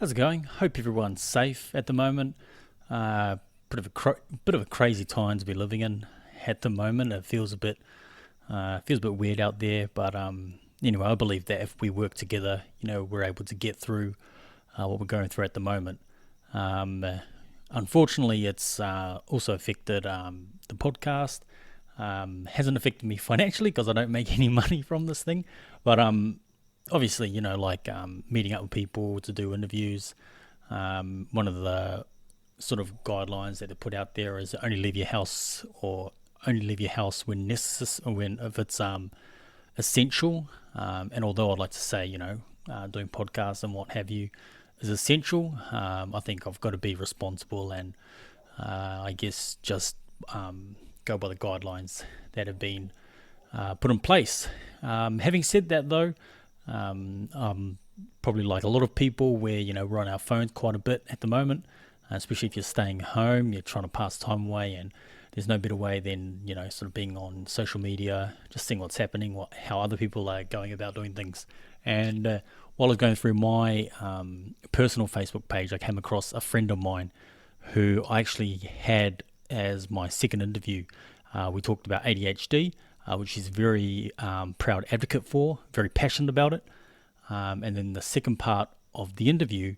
How's it going? Hope everyone's safe at the moment. Uh, bit of a crazy time to be living in at the moment. It feels a bit weird out there, but anyway, I believe that if we work together, we're able to get through what we're going through at the moment. Um, uh, Unfortunately, it's also affected the podcast. Hasn't affected me financially because I don't make any money from this thing, but obviously, like meeting up with people to do interviews. One of the sort of guidelines that they put out there is only leave your house when necessary, when if it's essential. And although I'd like to say, doing podcasts and what have you is essential, I think I've got to be responsible and I guess just go by the guidelines that have been put in place. Having said that, though, probably like a lot of people, where we're on our phones quite a bit at the moment, especially if you're staying home, you're trying to pass time away, and there's no better way than sort of being on social media, just seeing what's happening, how other people are going about doing things. And while I was going through my personal Facebook page, I came across a friend of mine who I actually had as my second interview. We talked about ADHD, which he's very proud advocate for, very passionate about it. And then the second part of the interview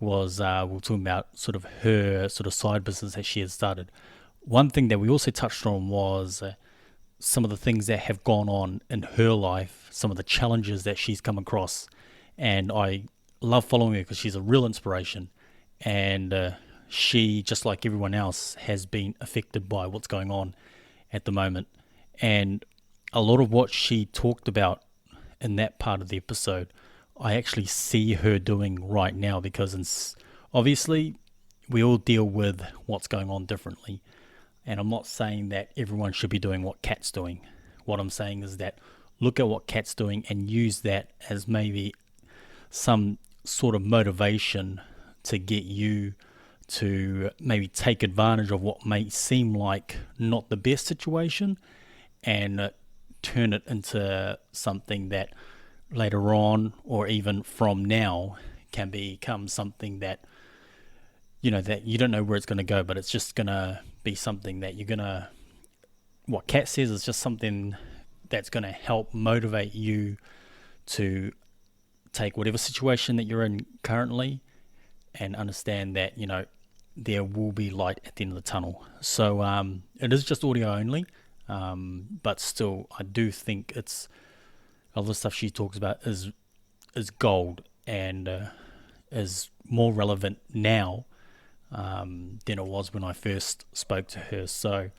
was we were talking about sort of her sort of side business that she had started. One thing that we also touched on was some of the things that have gone on in her life, some of the challenges that she's come across. And I love following her because she's a real inspiration. And she, just like everyone else, has been affected by what's going on at the moment. And a lot of what she talked about in that part of the episode, I actually see her doing right now because obviously we all deal with what's going on differently. And I'm not saying that everyone should be doing what Kat's doing. What I'm saying is that look at what Kat's doing and use that as maybe some sort of motivation to get you to maybe take advantage of what may seem like not the best situation and turn it into something that later on or even from now can become something that that you don't know where it's going to go, but it's just going to be something that you're going to, what Kat says is just something that's going to help motivate you to take whatever situation that you're in currently and understand that there will be light at the end of the tunnel. So it is just audio only, but still I do think it's all the stuff she talks about is gold and is more relevant now than it was when I first spoke to her. So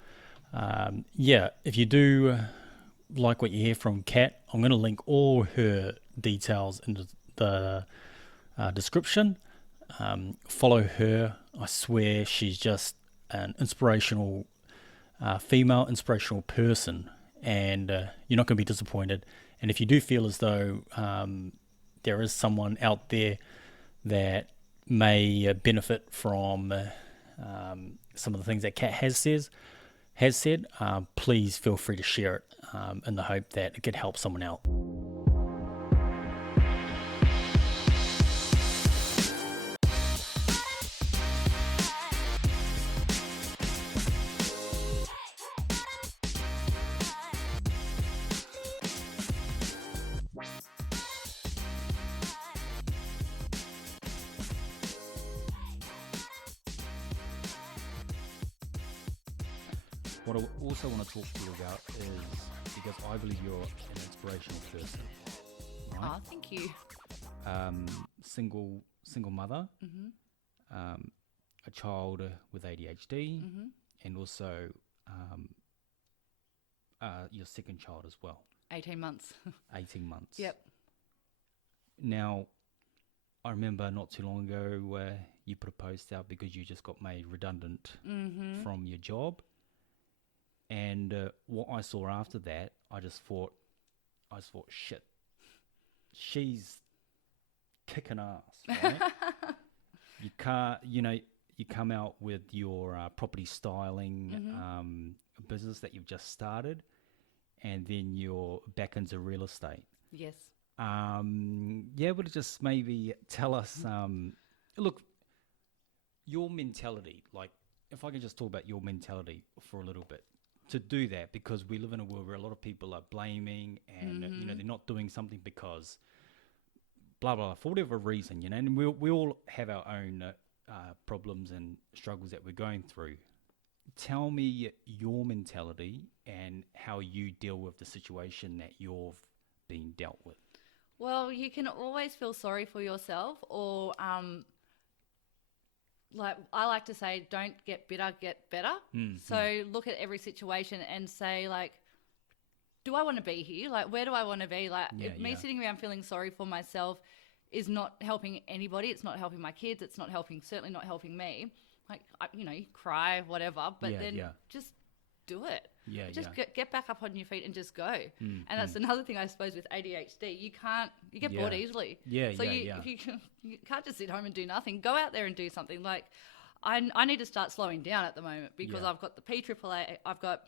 yeah, if you do like what you hear from Kat, I'm going to link all her details in the description. Follow her. I swear she's just an inspirational inspirational person, and you're not going to be disappointed. And if you do feel as though there is someone out there that may benefit from some of the things that Kat has said, please feel free to share it in the hope that it could help someone out. What I also want to talk to you about is because I believe you're an inspirational person, right? Oh, thank you. Single mother, Mm-hmm. a child with ADHD, Mm-hmm. and also your second child as well, 18 months. 18 months. Yep. Now, I remember not too long ago where you put a post out because you just got made redundant Mm-hmm. from your job. And what I saw after that, I just thought, shit, she's kicking ass, right? You can't, you come out with your property styling Mm-hmm. business that you've just started, and then you're back into real estate. Yes. Yeah, but just maybe tell us look, your mentality, like, if I can just talk about your mentality for a little bit, to do that, because we live in a world where a lot of people are blaming and, they're not doing something because blah, blah, blah, for whatever reason, and we all have our own problems and struggles that we're going through. Tell me your mentality and how you deal with the situation that you've been dealt with. Well, you can always feel sorry for yourself, or like I like to say, don't get bitter, get better. So look at every situation and say, like, do I want to be here? Like, where do I want to be? Like, me sitting around feeling sorry for myself is not helping anybody. It's not helping my kids. It's not helping, certainly not helping me. Like, you cry, whatever, but just do it. Just get back up on your feet and just go. And that's another thing, I suppose, with ADHD. You get bored easily. If you can't just sit home and do nothing. Go out there and do something. Like, I need to start slowing down at the moment because I've got the PAAA, I've got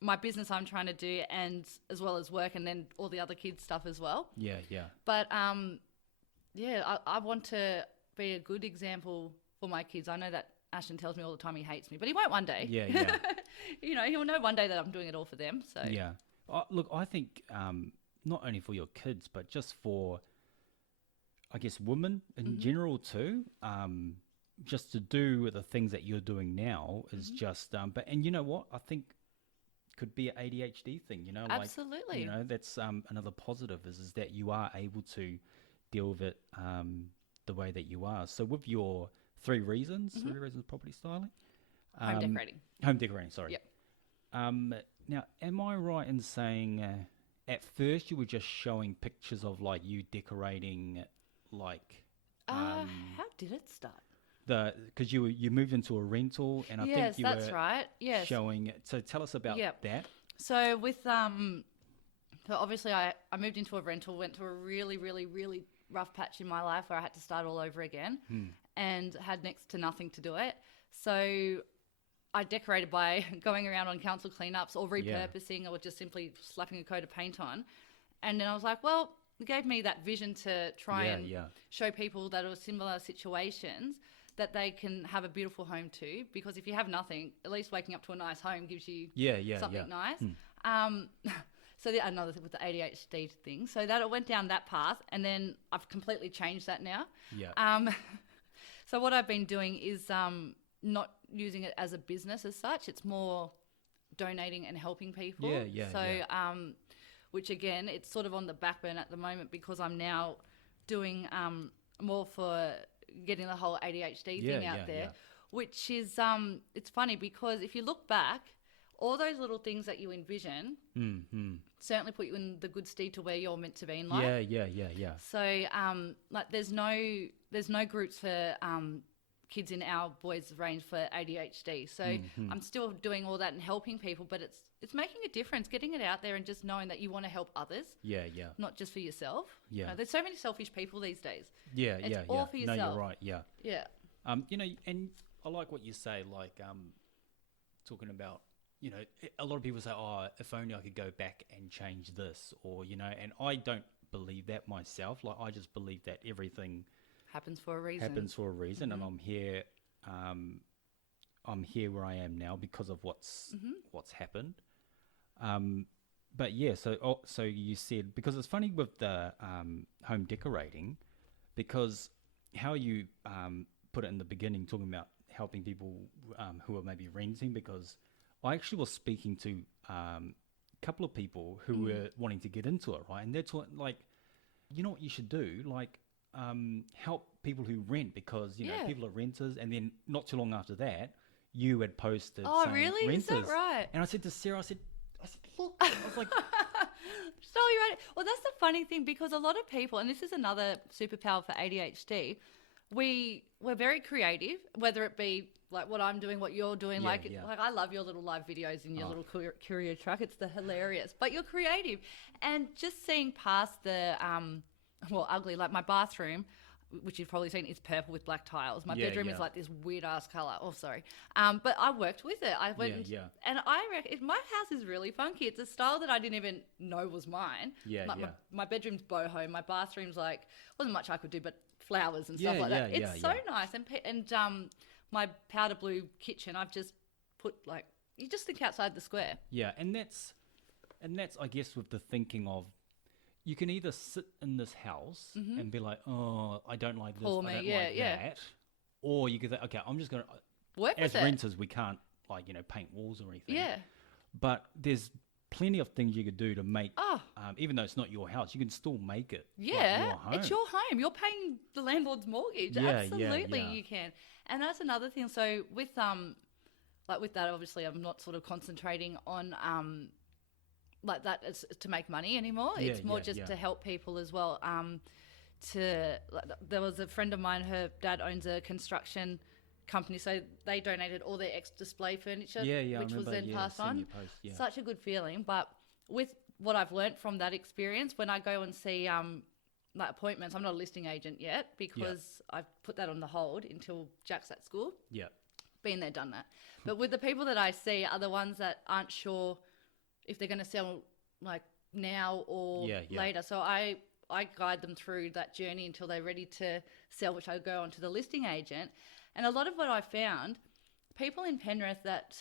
my business I'm trying to do, and as well as work, and then all the other kids stuff as well. But I want to be a good example for my kids. I know that Ashton tells me all the time he hates me, but he won't one day. He'll know one day that I'm doing it all for them. So look, I think not only for your kids, but just for, I guess, women in general too. Just to do the things that you're doing now is just. And you know what? I think could be an ADHD thing. Absolutely. That's another positive is that you are able to deal with it the way that you are. So with your 3 reasons property styling. Home decorating, sorry. Yep. Now, am I right in saying at first you were just showing pictures of like you decorating like... how did it start? Because you moved into a rental, and I think you that's were right. Yes. showing... So tell us about that. So with... So obviously I moved into a rental, went to a really, really, really rough patch in my life where I had to start all over again and had next to nothing to do it. So I decorated by going around on council cleanups or repurposing or just simply slapping a coat of paint on. And then I was like, well, it gave me that vision to try and show people that are similar situations that they can have a beautiful home too. Because if you have nothing, at least waking up to a nice home gives you something nice. So another thing with the ADHD thing. So that it went down that path, and then I've completely changed that now. So what I've been doing is not using it as a business as such. It's more donating and helping people. Which again, it's sort of on the back burner at the moment because I'm now doing more for getting the whole ADHD thing out there. Which is it's funny because if you look back, all those little things that you envision certainly put you in the good stead to where you're meant to be in life. So, like, there's no groups for kids in our boys' range for ADHD. So I'm still doing all that and helping people, but it's making a difference, getting it out there and just knowing that you want to help others. Not just for yourself. There's so many selfish people these days. It's all for yourself. No, you're right. Yeah. And I like what you say, like talking about, a lot of people say, oh, if only I could go back and change this, or, and I don't believe that myself. Like, I just believe that everything happens for a reason. And I'm here where I am now because of what's happened. But yeah, so you said, because it's funny with the home decorating, because how you put it in the beginning, talking about helping people who are maybe renting, because I actually was speaking to a couple of people who were wanting to get into it, right? And they're talking, like, you know what you should do? Like, help people who rent, because, people are renters. And then not too long after that, you had posted Oh, saying really? renters. Is that right? And I said to Sarah, I said, look, I was like... So you're right. Well, that's the funny thing, because a lot of people, and this is another superpower for ADHD, we're very creative, whether it be like what I'm doing, what you're doing. Like I love your little live videos in your little courier truck. It's hilarious, but you're creative. And just seeing past the, ugly, like my bathroom, which you've probably seen, is purple with black tiles. My bedroom is like this weird ass color. Oh, sorry. But I worked with it. I went and I reckon my house is really funky. It's a style that I didn't even know was mine. My bedroom's boho. My bathroom's like, wasn't much I could do, but flowers and stuff Yeah, like that. yeah, It's yeah, so yeah. nice. And my powder blue kitchen, I've just put like, you just think outside the square. Yeah, and that's I guess with the thinking of, you can either sit in this house and be like, oh, I don't like this, Poor I me, don't yeah, like yeah. that, or you could think, okay, I'm just gonna, Work as with it. renters, we can't like paint walls or anything. Yeah. But there's plenty of things you could do to make, Oh. even though it's not your house, you can still make it. like, Yeah, your home. it's your home. You're paying the landlord's mortgage. Yeah, yeah, Absolutely, yeah. you can. And that's another thing. So with like with that, obviously, I'm not sort of concentrating on like that as to make money anymore. Yeah, It's more yeah, just yeah. to help people as well. There was a friend of mine. Her dad owns a construction company, so they donated all their ex-display furniture, Yeah, yeah, I which was remember, then yeah, passed seeing on. your post, yeah. Such a good feeling. But with what I've learnt from that experience, when I go and see like appointments, I'm not a listing agent yet because I've put that on the hold until Jack's at school. Yeah. Been there, done that. But with the people that I see are the ones that aren't sure if they're going to sell like now or Yeah, yeah. later. So I guide them through that journey until they're ready to sell, which I go on to the listing agent. And a lot of what I found, people in Penrith that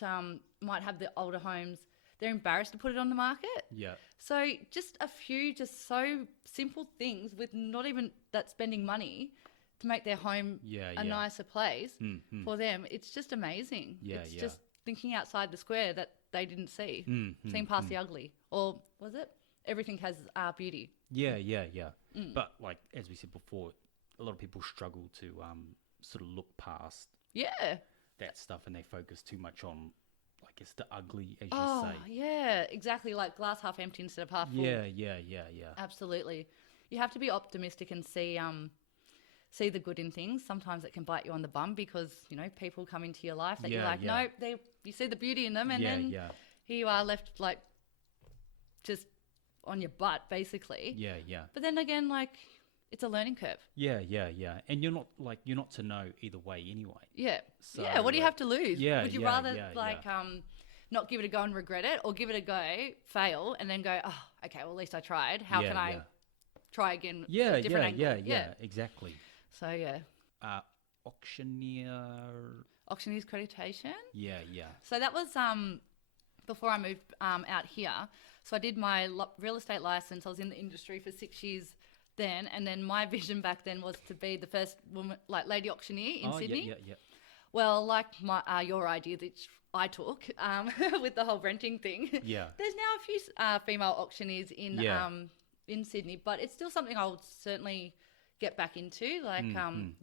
might have the older homes, they're embarrassed to put it on the market. Yeah. So just a few just so simple things with not even that spending money to make their home Yeah, a yeah. nicer place Mm. for them. It's just amazing. Yeah, it's yeah. just thinking outside the square that they didn't see. Mm, Seeing past the ugly. Or was it? Everything has beauty. Yeah, yeah, yeah. Mm. But like as we said before, a lot of people struggle to sort of look past Yeah. that stuff, and they focus too much on, I guess, the ugly, as you Oh, say. yeah. Exactly. Like glass half empty instead of half full. Yeah, yeah, yeah, yeah. Absolutely. You have to be optimistic and see the good in things. Sometimes it can bite you on the bum because, people come into your life that you're Yeah, like, yeah. no, you see the beauty in them, and Yeah, then yeah. here you are left like just on your butt basically. Yeah, yeah. But then again, like, it's a learning curve. Yeah, yeah, yeah. And you're not to know either way anyway. Yeah. So, yeah, what do you have to lose? yeah, Would you yeah, rather yeah, not give it a go and regret it, or give it a go, fail, and then go, oh, okay, well, at least I tried. How Yeah, can I yeah. try again? Yeah, at a different yeah, angle? yeah, exactly. So yeah. Auctioneer. Auctioneer's accreditation. Yeah, yeah. So that was before I moved out here. So I did my real estate license. I was in the industry for 6 years then, and then my vision back then was to be the first woman, like lady auctioneer in Sydney. Yeah, yeah, Well, like your idea that I took with the whole renting thing. yeah. There's now a few female auctioneers Yeah. in Sydney, but it's still something I would certainly get back into. Like Tom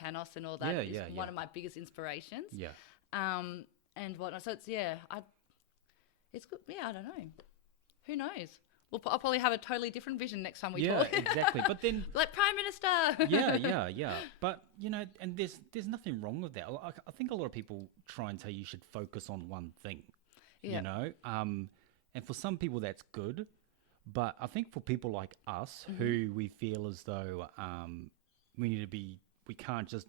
Panos and all that Yeah, is yeah, one yeah. of my biggest inspirations. Yeah. And whatnot. So it's it's good. Yeah, I don't know. Who knows? I'll probably have a totally different vision next time we Yeah, talk. exactly. But then Like Prime Minister. yeah, yeah, yeah. But and there's nothing wrong with that. I think a lot of people try and tell you should focus on one thing. Yeah. And for some people that's good, but I think for people like us who we feel as though we can't just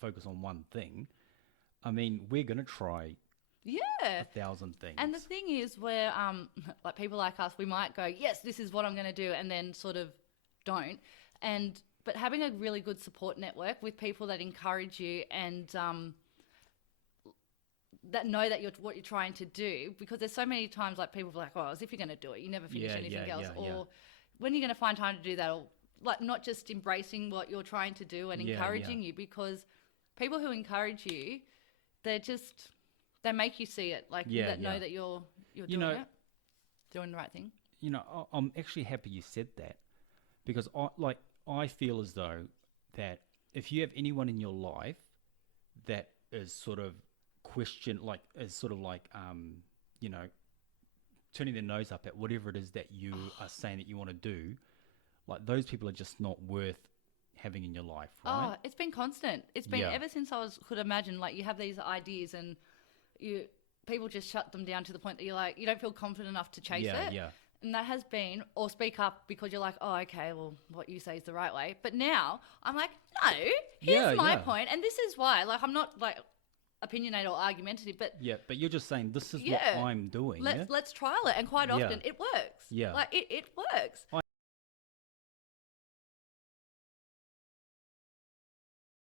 focus on one thing. I mean, we're gonna try Yeah. 1,000 things. And the thing is where like people like us, we might go, yes, this is what I'm going to do, and then sort of don't. But having a really good support network with people that encourage you and that know that what you're trying to do, because there's so many times like people are like, oh, as if you're going to do it, you never finish Yeah, anything yeah, else. yeah, Or yeah. when are you going to find time to do that? Or like not just embracing what you're trying to do and Yeah, encouraging yeah. you, because people who encourage you, they make you see it, like Yeah, that know yeah. that you're You doing know- it, doing the right thing. I'm actually happy you said that, because I feel as though that if you have anyone in your life that is sort of turning their nose up at whatever it is that you are saying that you want to do, like those people are just not worth having in your life, right? Oh, it's been constant. It's been Yeah. ever since could imagine. Like you have these ideas and people just shut them down to the point that you're like, you don't feel confident enough to chase Yeah, it. yeah. And that has been, or speak up because you're like, oh, okay, well, what you say is the right way. But now I'm like, no, here's Yeah, my yeah. point, and this is why. Like, I'm not like opinionated or argumentative, but Yeah, but you're just saying this is Yeah. what I'm doing. let's trial it. And quite Yeah. often it works. Yeah. Like it works.